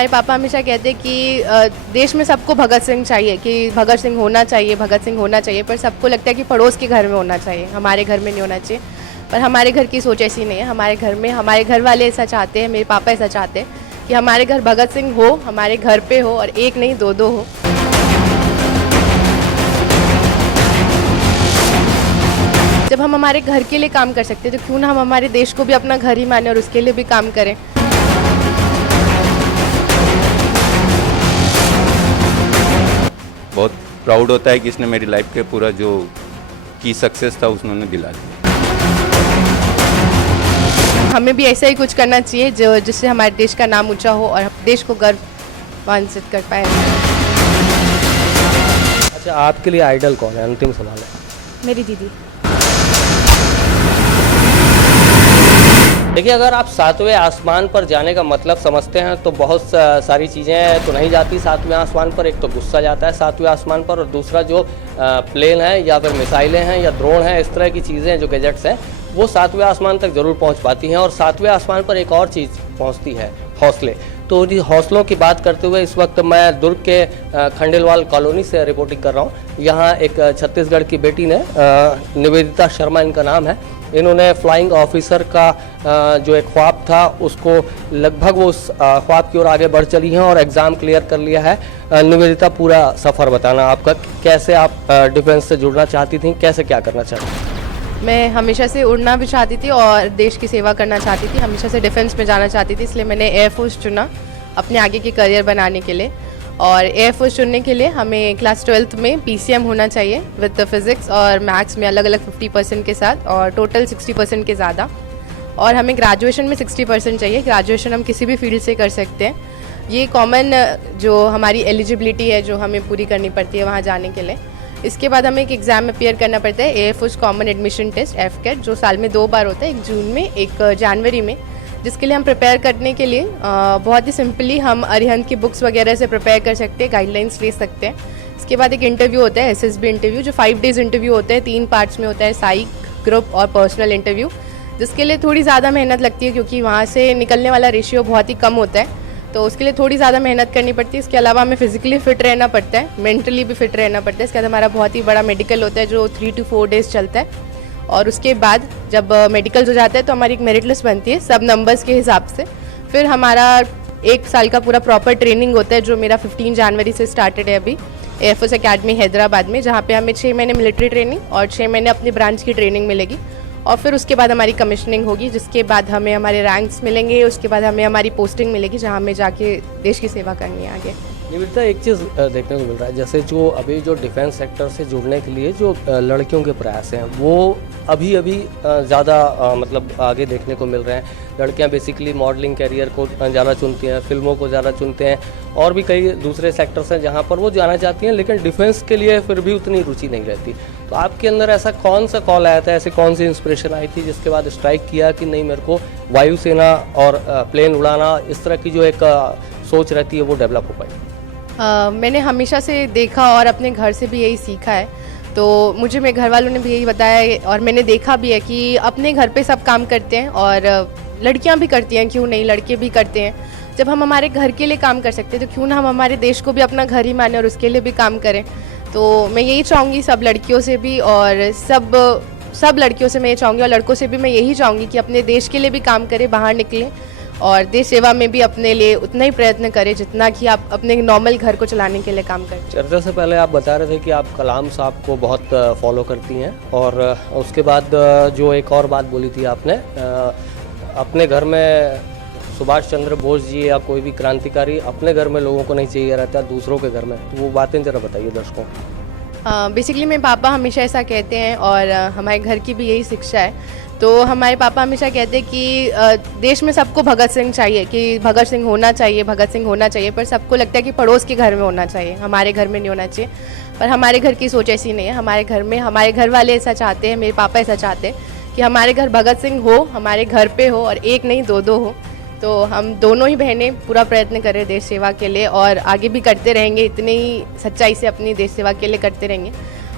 हमारे पापा हमेशा कहते हैं कि देश में सबको भगत सिंह चाहिए, कि भगत सिंह होना चाहिए, भगत सिंह होना चाहिए, पर सबको लगता है कि पड़ोस के घर में होना चाहिए, हमारे घर में नहीं होना चाहिए। पर हमारे घर की सोच ऐसी नहीं है। हमारे घर में हमारे घर वाले ऐसा चाहते हैं, मेरे पापा ऐसा चाहते हैं कि हमारे घर भगत सिंह हो, हमारे घर पे हो, और एक नहीं दो दो हो। जब हम हमारे घर के लिए काम कर सकते हैं तो क्यों ना हम हमारे देश को भी अपना घर ही माने और उसके लिए भी काम करें। बहुत प्राउड होता है कि इसने मेरी लाइफ के पूरा जो की सक्सेस था उसने दिला दिया। हमें भी ऐसा ही कुछ करना चाहिए जो जिससे हमारे देश का नाम ऊंचा हो और देश को गर्व मानसित कर पाए। अच्छा, आपके लिए आइडल कौन है? अंतिम सवाल है। मेरी दीदी। देखिए, अगर आप सातवें आसमान पर जाने का मतलब समझते हैं तो बहुत सारी चीज़ें तो नहीं जाती सातवें आसमान पर। एक तो गुस्सा जाता है सातवें आसमान पर, और दूसरा जो प्लेन है या फिर मिसाइलें हैं या ड्रोन हैं, इस तरह की चीज़ें जो गैजेट्स हैं वो सातवें आसमान तक ज़रूर पहुंच पाती हैं। और सातवें आसमान पर एक और चीज़ पहुंचती है, हौसले। तो जी हौसलों की बात करते हुए इस वक्त मैं दुर्ग के खंडेलवाल कॉलोनी से रिपोर्टिंग कर रहा हूँ। यहाँ एक छत्तीसगढ़ की बेटी ने, निवेदिता शर्मा इनका नाम है, इन्होंने फ्लाइंग ऑफिसर का जो एक ख्वाब था उसको लगभग वो उस ख्वाब की ओर आगे बढ़ चली हैं और एग्ज़ाम क्लियर कर लिया है। निवेदिता, पूरा सफ़र बताना आपका, कैसे आप डिफेंस से जुड़ना चाहती थी, कैसे क्या करना चाहती थी? मैं हमेशा से उड़ना भी चाहती थी और देश की सेवा करना चाहती थी। हमेशा से डिफेंस में जाना चाहती थी, इसलिए मैंने एयरफोर्स चुना अपने आगे की करियर बनाने के लिए। और एयरफोर्स चुनने के लिए हमें क्लास 12th में PCM होना चाहिए विद फिज़िक्स और मैथ्स में अलग अलग 50% के साथ, और टोटल 60% के ज़्यादा। और हमें ग्रेजुएशन में 60% चाहिए। ग्रेजुएशन हम किसी भी फील्ड से कर सकते हैं। ये कॉमन जो हमारी एलिजिबिलिटी है जो हमें पूरी करनी पड़ती है वहाँ जाने के लिए। इसके बाद हमें एक एग्ज़ाम अपियर करना पड़ता है, air force common admission test FCAT, जो साल में 2 बार होता है, एक जून में एक जनवरी में, जिसके लिए हम प्रिपेयर करने के लिए बहुत ही सिंपली हम अरिहंत की बुक्स वगैरह से प्रिपेयर कर सकते हैं, गाइडलाइंस ले सकते हैं। इसके बाद एक इंटरव्यू होता है, SSB इंटरव्यू, जो 5 डेज़ इंटरव्यू होता है, 3 पार्ट्स में होता है, साइक, ग्रुप और पर्सनल इंटरव्यू, जिसके लिए थोड़ी ज़्यादा मेहनत लगती है क्योंकि वहाँ से निकलने वाला रेशियो बहुत ही कम होता है, तो उसके लिए थोड़ी ज़्यादा मेहनत करनी पड़ती है। इसके अलावा हमें फिजिकली फिट रहना पड़ता है, मेंटली भी फिट रहना पड़ता है। इसके बाद हमारा बहुत ही बड़ा मेडिकल होता है जो 3 to 4 डेज़ चलता है। और उसके बाद जब मेडिकल हो जाता है तो हमारी एक मेरिट लिस्ट बनती है सब नंबर्स के हिसाब से। फिर हमारा 1 साल का पूरा प्रॉपर ट्रेनिंग होता है जो मेरा 15 जनवरी से स्टार्टेड है अभी एयरफोर्स अकेडमी हैदराबाद में, जहाँ पे हमें 6 महीने मिलिट्री ट्रेनिंग और 6 महीने अपनी ब्रांच की ट्रेनिंग मिलेगी। और फिर उसके बाद हमारी कमिश्निंग होगी, जिसके बाद हमें हमारे रैंक्स मिलेंगे। उसके बाद हमें हमारी पोस्टिंग मिलेगी जहाँ हमें जाके देश की सेवा करनी है आगे। निवेदिता, एक चीज़ देखने को मिल रहा है, जैसे जो अभी जो डिफेंस सेक्टर से जुड़ने के लिए जो लड़कियों के प्रयास हैं वो अभी ज़्यादा मतलब आगे देखने को मिल रहे हैं। लड़कियां बेसिकली मॉडलिंग कैरियर को ज़्यादा चुनती हैं, फिल्मों को ज़्यादा चुनते हैं, और भी कई दूसरे सेक्टर्स हैं जहां पर वो जाना चाहती हैं, लेकिन डिफेंस के लिए फिर भी उतनी रुचि नहीं रहती। तो आपके अंदर ऐसा कौन सा कॉल आया था, ऐसी कौन सी इंस्पिरेशन आई थी जिसके बाद स्ट्राइक किया कि नहीं, मेरे को वायुसेना और प्लेन उड़ाना, इस तरह की जो एक सोच रहती है वो डेवलप हो पाई? मैंने हमेशा से देखा और अपने घर से भी यही सीखा है, तो मुझे मेरे घर वालों ने भी यही बताया और मैंने देखा भी है कि अपने घर पे सब काम करते हैं और लड़कियां भी करती हैं, क्यों नहीं, लड़के भी करते हैं। जब हम हमारे घर के लिए काम कर सकते हैं तो क्यों ना हम हमारे देश को भी अपना घर ही माने और उसके लिए भी काम करें। तो मैं यही चाहूँगी सब लड़कियों से भी, और सब लड़कियों से मैं ये चाहूँगी और लड़कों से भी मैं यही चाहूँगी कि अपने देश के लिए भी काम करें, बाहर निकलें और देश सेवा में भी अपने लिए उतना ही प्रयत्न करें जितना कि आप अपने नॉर्मल घर को चलाने के लिए काम करें। चर्चा से पहले आप बता रहे थे कि आप कलाम साहब को बहुत फॉलो करती हैं, और उसके बाद जो एक और बात बोली थी आपने, अपने घर में सुभाष चंद्र बोस जी या कोई भी क्रांतिकारी अपने घर में लोगों को नहीं चाहिए रहता, दूसरों के घर में, तो वो बातें ज़रा बताइए दर्शकों। बेसिकली मेरे पापा हमेशा ऐसा कहते हैं और हमारे घर की भी यही शिक्षा है। तो हमारे पापा हमेशा कहते हैं कि देश में सबको भगत सिंह चाहिए, कि भगत सिंह होना चाहिए, भगत सिंह होना चाहिए, पर सबको लगता है कि पड़ोस के घर में होना चाहिए, हमारे घर में नहीं होना चाहिए। पर हमारे घर की सोच ऐसी नहीं है। हमारे घर में हमारे घर वाले ऐसा चाहते हैं, मेरे पापा ऐसा चाहते हैं कि हमारे घर भगत सिंह हो, हमारे घर पे हो, और एक नहीं दो दो हो। तो हम दोनों ही बहनें पूरा प्रयत्न करें देश सेवा के लिए और आगे भी करते रहेंगे, इतनी ही सच्चाई से अपनी देश सेवा के लिए करते रहेंगे।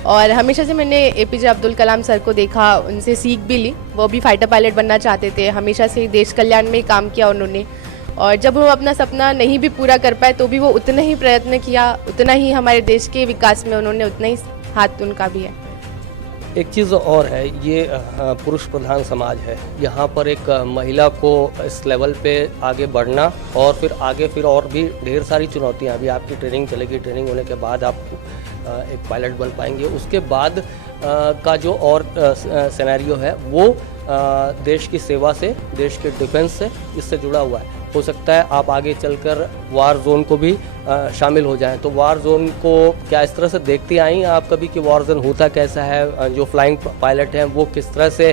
और हमेशा से मैंने APJ अब्दुल कलाम सर को देखा, उनसे सीख भी ली। वो भी फाइटर पायलट बनना चाहते थे, हमेशा से देश कल्याण में ही काम किया उन्होंने। और जब वो अपना सपना नहीं भी पूरा कर पाए तो भी वो उतना ही प्रयत्न किया, उतना ही हमारे देश के विकास में उन्होंने उतना ही हाथ उनका भी है। एक चीज़ और है, ये पुरुष प्रधान समाज है, यहाँ पर एक महिला को इस लेवल पे आगे बढ़ना और फिर और भी ढेर सारी चुनौतियाँ, अभी आपकी ट्रेनिंग चलेगी, ट्रेनिंग होने के बाद आप एक पायलट बन पाएंगे, उसके बाद का जो और सिनेरियो है वो देश की सेवा से, देश के डिफेंस से, इससे जुड़ा हुआ है। हो सकता है आप आगे चलकर वार जोन को भी शामिल हो जाएं। तो वार जोन को क्या इस तरह से देखती आई हैं आप कभी कि वार जोन होता कैसा है, जो फ्लाइंग पायलट हैं वो किस तरह से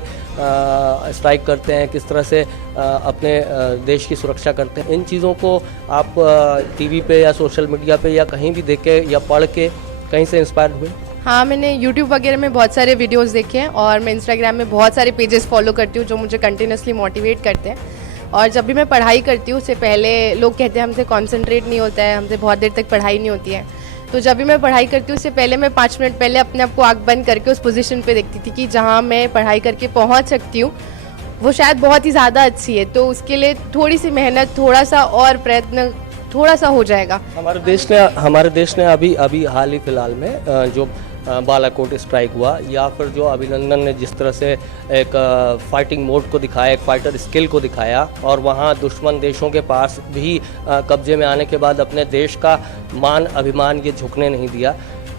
स्ट्राइक करते हैं, किस तरह से अपने देश की सुरक्षा करते हैं? इन चीज़ों को आप टीवी पे या सोशल मीडिया पे या कहीं भी देख के या पढ़ के कहीं से इंस्पायर हुए? हाँ, मैंने YouTube वगैरह में बहुत सारे वीडियोस देखे हैं और मैं Instagram में बहुत सारे पेजेस फॉलो करती हूँ जो मुझे कंटिन्यूसली मोटिवेट करते हैं। और जब भी मैं पढ़ाई करती हूँ उससे पहले लोग कहते हैं हमसे कंसंट्रेट नहीं होता है, हमसे बहुत देर तक पढ़ाई नहीं होती है। तो जब भी मैं पढ़ाई करती हूँ उससे पहले मैं 5 मिनट पहले अपने आप को आँख बंद करके उस पोजीशन पे देखती थी कि जहाँ मैं पढ़ाई करके पहुँच सकती हूँ वो शायद बहुत ही ज़्यादा अच्छी है। तो उसके लिए थोड़ी सी मेहनत, थोड़ा सा और प्रयत्न थोड़ा सा हो जाएगा। हमारे देश ने अभी हाल ही फिलहाल में जो बालाकोट स्ट्राइक हुआ, या फिर जो अभिनंदन ने जिस तरह से एक फाइटिंग मोड को दिखाया, एक फाइटर स्किल को दिखाया और वहाँ दुश्मन देशों के पास भी कब्जे में आने के बाद अपने देश का मान अभिमान ये झुकने नहीं दिया,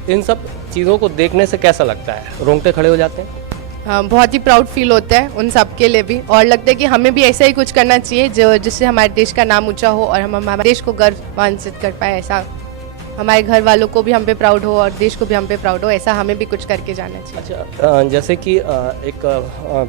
इन सब चीज़ों को देखने से कैसा लगता है? रोंगटे खड़े हो जाते हैं? हाँ, बहुत ही प्राउड फील होता है उन सब के लिए भी, और लगता है कि हमें भी ऐसा ही कुछ करना चाहिए जिससे हमारे देश का नाम ऊंचा हो और हम हमारे देश को गर्वान्वित कर पाए। ऐसा हमारे घर वालों को भी हम पे प्राउड हो और देश को भी हम पे प्राउड हो, ऐसा हमें भी कुछ करके जाना चाहिए। अच्छा, जैसे कि एक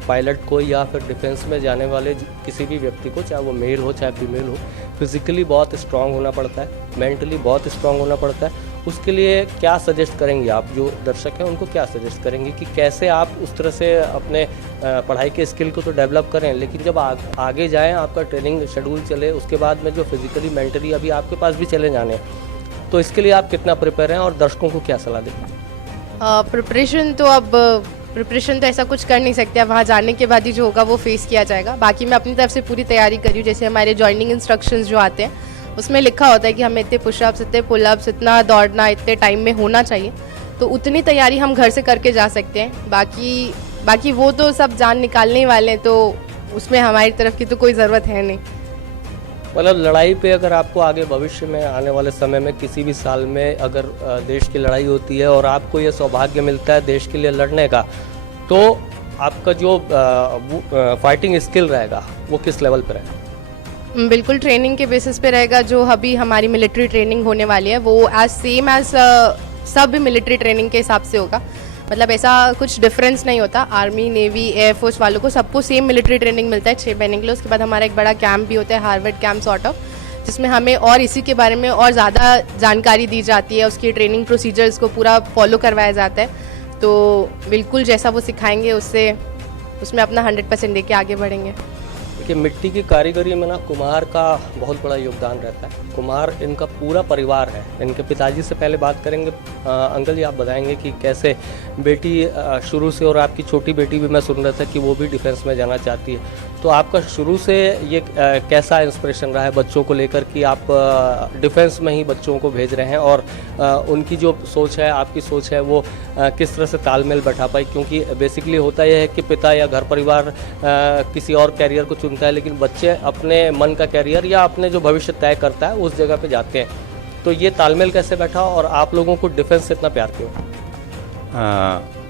पायलट को या फिर डिफेंस में जाने वाले किसी भी व्यक्ति को, चाहे वो मेल हो चाहे फीमेल हो, फिजिकली बहुत स्ट्रांग होना पड़ता है, मेंटली बहुत स्ट्रांग होना पड़ता है। उसके लिए क्या सजेस्ट करेंगे आप, जो दर्शक हैं उनको क्या सजेस्ट करेंगे कि कैसे आप उस तरह से अपने पढ़ाई के स्किल को तो डेवलप करें, लेकिन जब आगे जाएं, आपका ट्रेनिंग शेड्यूल चले, उसके बाद में जो फिजिकली मेंटली अभी आपके पास भी चले जाने, तो इसके लिए आप कितना प्रिपेयर हैं और दर्शकों को क्या सलाह दें? प्रिपरेशन तो ऐसा कुछ कर नहीं सकते, वहाँ जाने के बाद ही जो होगा वो फेस किया जाएगा। बाकी मैं अपनी तरफ से पूरी तैयारी करी हूँ। जैसे हमारे जॉइनिंग इंस्ट्रक्शंस जो आते हैं उसमें लिखा होता है कि हमें इतने पुशअप्स, इतने पुलअप्स, इतना दौड़ना इतने टाइम में होना चाहिए, तो उतनी तैयारी हम घर से करके जा सकते हैं। बाकी वो तो सब जान निकालने वाले हैं, तो उसमें हमारी तरफ की तो कोई ज़रूरत है नहीं। मतलब लड़ाई पे अगर आपको आगे भविष्य में आने वाले समय में किसी भी साल में अगर देश की लड़ाई होती है और आपको ये सौभाग्य मिलता है देश के लिए लड़ने का, तो आपका जो फाइटिंग स्किल रहेगा वो किस लेवल पर रहेगा? बिल्कुल ट्रेनिंग के बेसिस पे रहेगा। जो अभी हमारी मिलिट्री ट्रेनिंग होने वाली है वो सेम एज सब मिलिट्री ट्रेनिंग के हिसाब से होगा। मतलब ऐसा कुछ डिफरेंस नहीं होता। आर्मी, नेवी, एयरफोर्स वालों को सबको सेम मिलिट्री ट्रेनिंग मिलता है 6 महीने के लिए। उसके बाद हमारा एक बड़ा कैंप भी होता है, हार्वर्ड कैंप सॉर्ट ऑफ, जिसमें हमें और इसी के बारे में और ज़्यादा जानकारी दी जाती है। उसकी ट्रेनिंग प्रोसीजर्स को पूरा फॉलो करवाया जाता है। तो बिल्कुल जैसा वो सिखाएंगे उसमें अपना 100% दे के आगे बढ़ेंगे। देखिए, मिट्टी की कारीगरी में ना कुम्हार का बहुत बड़ा योगदान रहता है। कुम्हार इनका पूरा परिवार है। इनके पिताजी से पहले बात करेंगे। अंकल जी, आप बताएंगे कि कैसे बेटी शुरू से, और आपकी छोटी बेटी भी मैं सुन रहा था कि वो भी डिफेंस में जाना चाहती है, तो आपका शुरू से ये कैसा इंस्पिरेशन रहा है बच्चों को लेकर कि आप डिफेंस में ही बच्चों को भेज रहे हैं, और उनकी जो सोच है, आपकी सोच है, वो किस तरह से तालमेल बैठा पाई? क्योंकि बेसिकली होता यह है कि पिता या घर परिवार किसी और कैरियर को चुनता है, लेकिन बच्चे अपने मन का कैरियर या अपने जो भविष्य तय करता है उस जगह पे जाते हैं। तो ये तालमेल कैसे बैठा और आप लोगों को डिफेंस से इतना प्यार क्यों?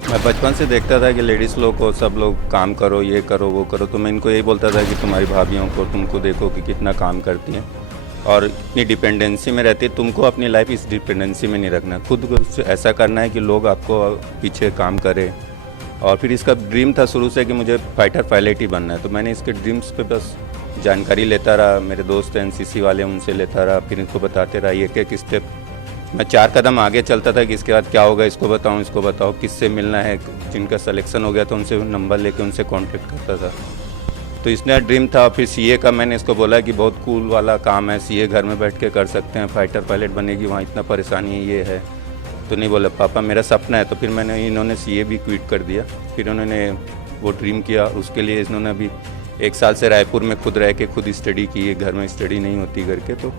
मैं बचपन से देखता था कि लेडीज़ लोग को सब लोग काम करो, ये करो, वो करो, तो मैं इनको यही बोलता था कि तुम्हारी भाभियों को तुमको देखो कि कितना काम करती हैं और इतनी डिपेंडेंसी में रहती है। तुमको अपनी लाइफ इस डिपेंडेंसी में नहीं रखना, खुद को ऐसा करना है कि लोग आपको पीछे काम करें। और फिर इसका ड्रीम था शुरू से कि मुझे फाइटर पायलट ही बनना है, तो मैंने इसके ड्रीम्स पे बस जानकारी लेता रहा। मेरे दोस्त हैं NCC वाले, उनसे लेता रहा, फिर इनको बताते रहा एक स्टेप। मैं 4 कदम आगे चलता था कि इसके बाद क्या होगा, इसको बताओ, किससे मिलना है। जिनका सिलेक्शन हो गया तो उनसे नंबर लेके उनसे कांटेक्ट करता था। तो इसने ड्रीम था। फिर CA का मैंने इसको बोला कि बहुत कूल वाला काम है, CA घर में बैठ के कर सकते हैं, फाइटर पायलट बनेगी, वहाँ इतना परेशानी है, ये है। तो नहीं बोला, पापा मेरा सपना है। तो फिर इन्होंने CA भी क्विट कर दिया। फिर उन्होंने वो ड्रीम किया, उसके लिए इन्होंने अभी 1 साल से रायपुर में खुद रह के खुद स्टडी की है, घर में स्टडी नहीं होती करके, तो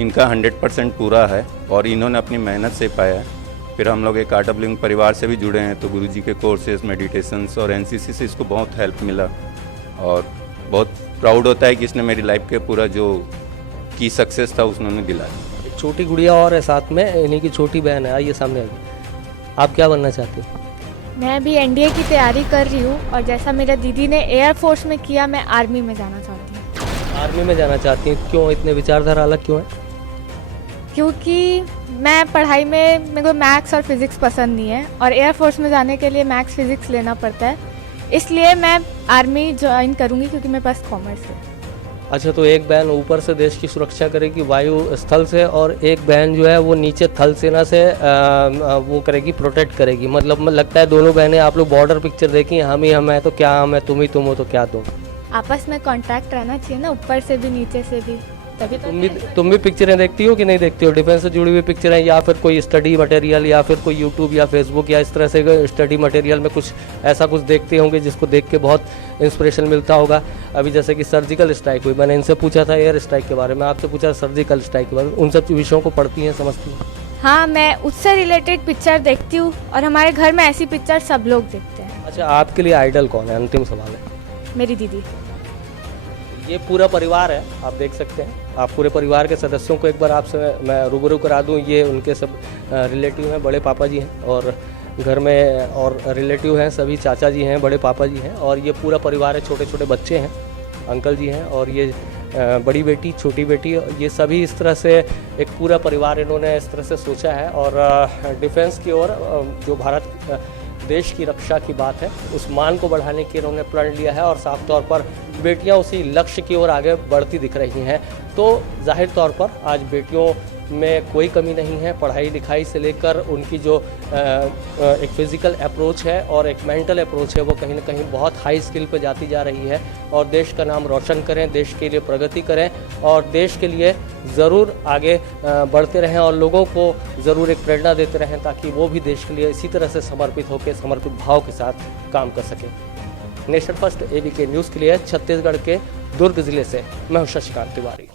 इनका 100% पूरा है और इन्होंने अपनी मेहनत से पाया है। फिर हम लोग एक आर्ट ऑफ लिविंग परिवार से भी जुड़े हैं, तो गुरुजी के कोर्सेज, मेडिटेशंस और एनसीसी से इसको बहुत हेल्प मिला और बहुत प्राउड होता है कि इसने मेरी लाइफ के पूरा जो की सक्सेस था उसने दिलाया। एक छोटी गुड़िया और है साथ में, इन्हीं की छोटी बहन है, आइए सामने आइए। आप क्या बनना चाहती हैं? मैं भी एनडीए की तैयारी कर रही हूँ और जैसा मेरा दीदी ने एयरफोर्स में किया, मैं आर्मी में जाना चाहती हूँ। आर्मी में जाना चाहती हैं, क्यों? इतने विचारधारा अलग क्यों है? क्योंकि मैं पढ़ाई में, मेरे को मैथ्स और फिज़िक्स पसंद नहीं है और एयरफोर्स में जाने के लिए मैथ्स फिज़िक्स लेना पड़ता है, इसलिए मैं आर्मी ज्वाइन करूँगी क्योंकि मेरे पास कॉमर्स है। अच्छा, तो एक बहन ऊपर से देश की सुरक्षा करेगी वायु स्थल से, और एक बहन जो है वो नीचे थल सेना से वो करेगी, प्रोटेक्ट करेगी। मतलब लगता है दोनों बहनें, आप लोग बॉर्डर पिक्चर देखी, हम ही हम है तो क्या हम है, तुम ही तुम हो तो क्या तुम। आपस में कॉन्टैक्ट रहना चाहिए ना, ऊपर से भी नीचे से भी, तभी तो। तुम भी पिक्चरें देखती हो कि नहीं देखती हो? डिफेंस से जुड़ी हुई पिक्चरें, या फिर कोई स्टडी मटेरियल, या फिर कोई यूट्यूब या फेसबुक या इस तरह से स्टडी मटेरियल में कुछ ऐसा कुछ देखते होंगे जिसको देख के बहुत इंस्पिरेशन मिलता होगा। अभी जैसे कि सर्जिकल स्ट्राइक हुई, मैंने इनसे पूछा था एयर स्ट्राइक के बारे में, आपसे पूछा सर्जिकल स्ट्राइक के बारे में, उन सब विषयों को पढ़ती हैं, समझती हैं? हाँ, मैं उससे रिलेटेड पिक्चर देखती हूँ और हमारे घर में ऐसी पिक्चर सब लोग देखते हैं। अच्छा, आपके लिए आइडल कौन है? अंतिम सवाल है। मेरी दीदी। ये पूरा परिवार है, आप देख सकते हैं। आप पूरे परिवार के सदस्यों को एक बार आपसे मैं रूबरू करा दूं। ये उनके सब रिलेटिव हैं, बड़े पापा जी हैं, और घर में और रिलेटिव हैं, सभी चाचा जी हैं, बड़े पापा जी हैं, और ये पूरा परिवार है। छोटे छोटे बच्चे हैं, अंकल जी हैं, और ये बड़ी बेटी, छोटी बेटी, ये सभी इस तरह से एक पूरा परिवार इन्होंने इस तरह से सोचा है। और डिफेंस की ओर, जो भारत देश की रक्षा की बात है, उस मान को बढ़ाने की इन्होंने प्रण लिया है, और साफ तौर पर बेटियां उसी लक्ष्य की ओर आगे बढ़ती दिख रही हैं। तो जाहिर तौर पर आज बेटियों में कोई कमी नहीं है, पढ़ाई लिखाई से लेकर उनकी जो एक फिज़िकल अप्रोच है और एक मेंटल अप्रोच है, वो कहीं ना कहीं बहुत हाई स्किल पे जाती जा रही है। और देश का नाम रोशन करें, देश के लिए प्रगति करें, और देश के लिए ज़रूर आगे बढ़ते रहें, और लोगों को ज़रूर एक प्रेरणा देते रहें, ताकि वो भी देश के लिए इसी तरह से समर्पित होकर, समर्पित भाव के साथ काम कर सकें। नेशन फर्स्ट ABK न्यूज़ के लिए छत्तीसगढ़ के दुर्ग ज़िले से मैं हूं शशिकांत तिवारी।